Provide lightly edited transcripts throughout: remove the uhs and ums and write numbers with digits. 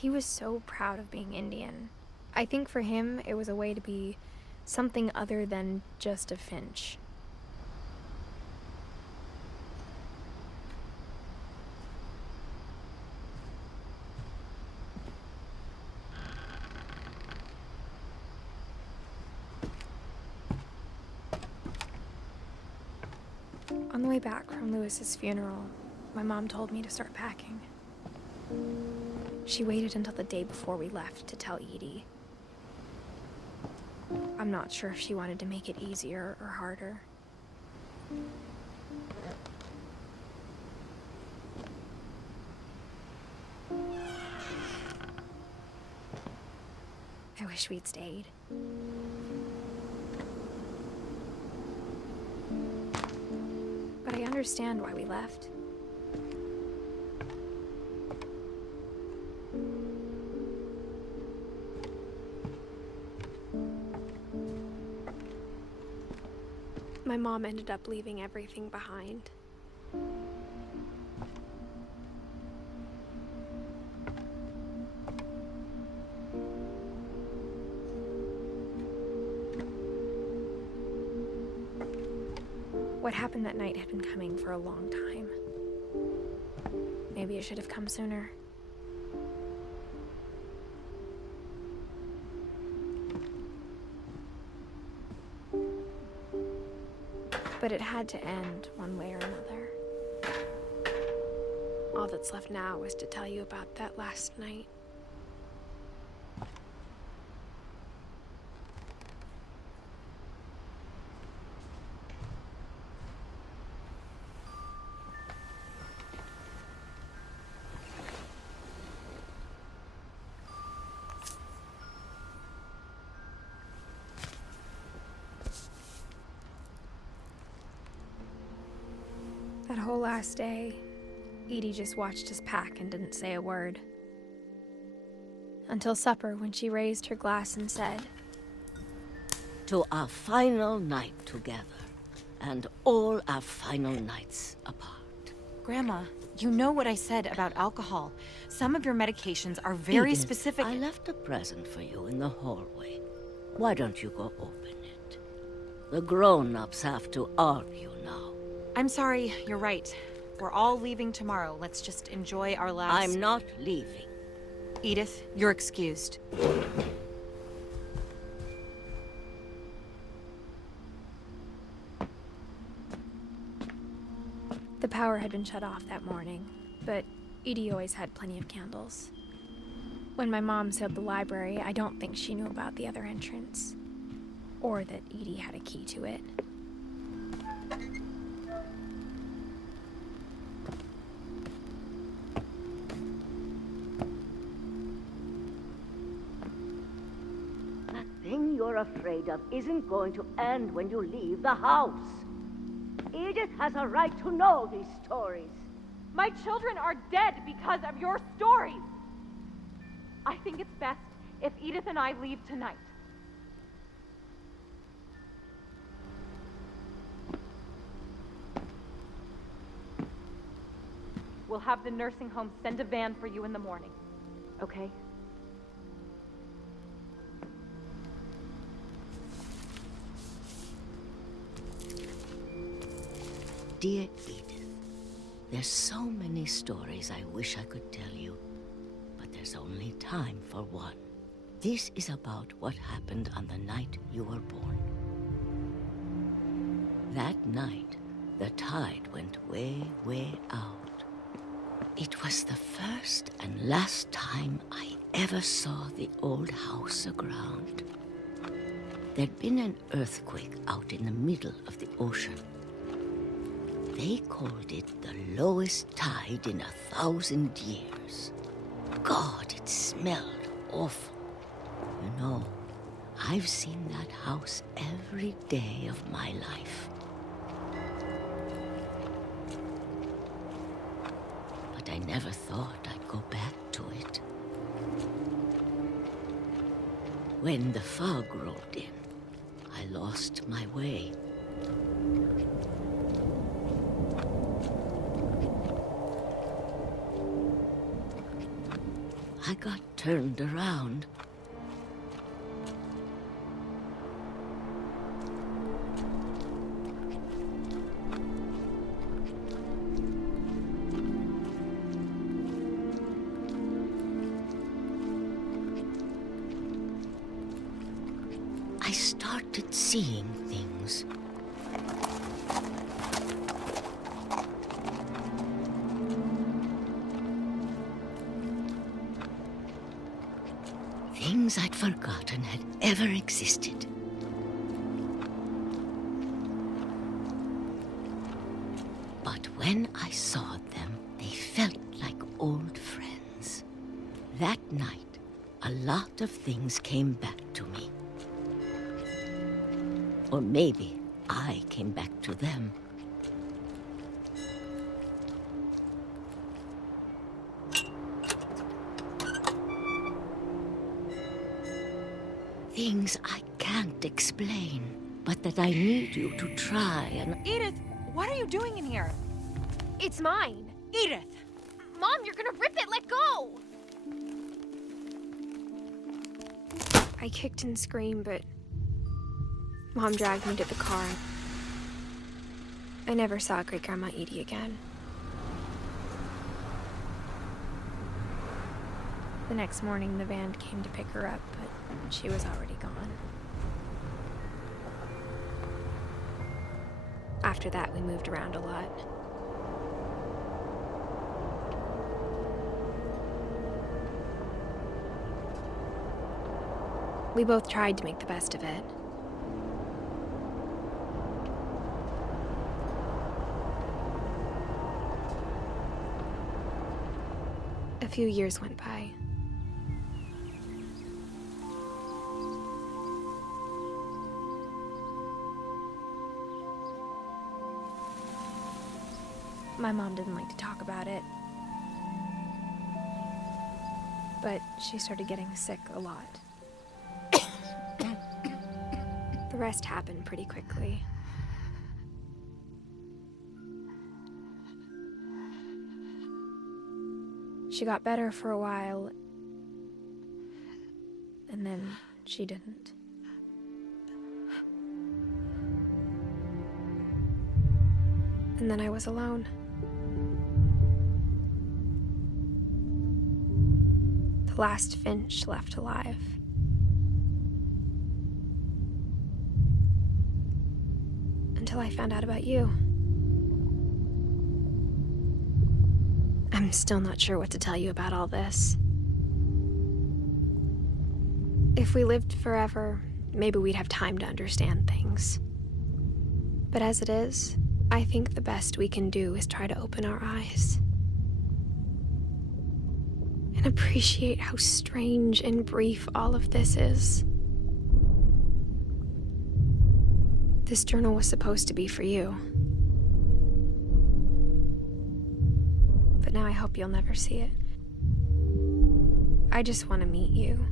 He was so proud of being Indian. I think for him, it was a way to be something other than just a Finch. On the way back from Lewis's funeral, my mom told me to start packing. She waited until the day before we left to tell Edie. I'm not sure if she wanted to make it easier or harder. I wish we'd stayed. But I understand why we left. My mom ended up leaving everything behind. What happened that night had been coming for a long time. Maybe it should have come sooner. But it had to end one way or another. All that's left now is to tell you about that last night. That whole last day, Edie just watched us pack and didn't say a word. Until supper, when she raised her glass and said, "To our final night together, and all our final nights apart." Grandma, you know what I said about alcohol. Some of your medications are very Edith, specific. I left a present for you in the hallway. Why don't you go open it? The grown-ups have to argue now. I'm sorry, you're right. We're all leaving tomorrow. Let's just enjoy our last... I'm not leaving. Edith, you're excused. the power had been shut off that morning, but Edie always had plenty of candles. When my mom sealed the library, I don't think she knew about the other entrance, or that Edie had a key to it. That thing you're afraid of isn't going to end when you leave the house. Edith has a right to know these stories. My children are dead because of your stories. I think it's best if Edith and I leave tonight. We'll have the nursing home send a van for you in the morning, okay? Dear Edith, there's so many stories I wish I could tell you, but there's only time for one. This is about what happened on the night you were born. That night, the tide went way, way out. It was the first and last time I ever saw the old house aground. There'd been an earthquake out in the middle of the ocean. They called it the lowest tide in 1,000 years. God, it smelled awful. You know, I've seen that house every day of my life. But I never thought I'd go back to it. When the fog rolled in, I lost my way. I got turned around. I started seeing things. Things I'd forgotten had ever existed. But when I saw them, they felt like old friends. That night, a lot of things came back to me. Or maybe I came back to them. Things I can't explain, but that I need you to try and... Edith, what are you doing in here? It's mine. Edith! Mom, you're gonna rip it! Let go! I kicked and screamed, but Mom dragged me to the car. I never saw Great-Grandma Edie again. The next morning, the van came to pick her up, but she was already gone. After that, we moved around a lot. We both tried to make the best of it. A few years went by. My mom didn't like to talk about it. But she started getting sick a lot. The rest happened pretty quickly. She got better for a while, and then she didn't. And then I was alone. The last Finch left alive. Until I found out about you. I'm still not sure what to tell you about all this. If we lived forever, maybe we'd have time to understand things. But as it is, I think the best we can do is try to open our eyes. And appreciate how strange and brief all of this is. This journal was supposed to be for you. But now I hope you'll never see it. I just want to meet you.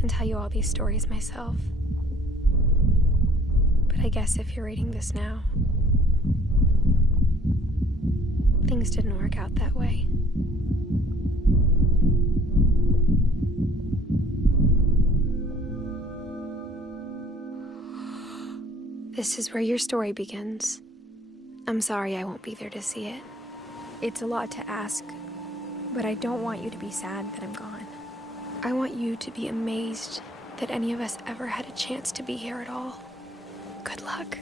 And tell you all these stories myself. But I guess if you're reading this now, things didn't work out that way. This is where your story begins. I'm sorry I won't be there to see it. It's a lot to ask, but I don't want you to be sad that I'm gone. I want you to be amazed that any of us ever had a chance to be here at all. Good luck.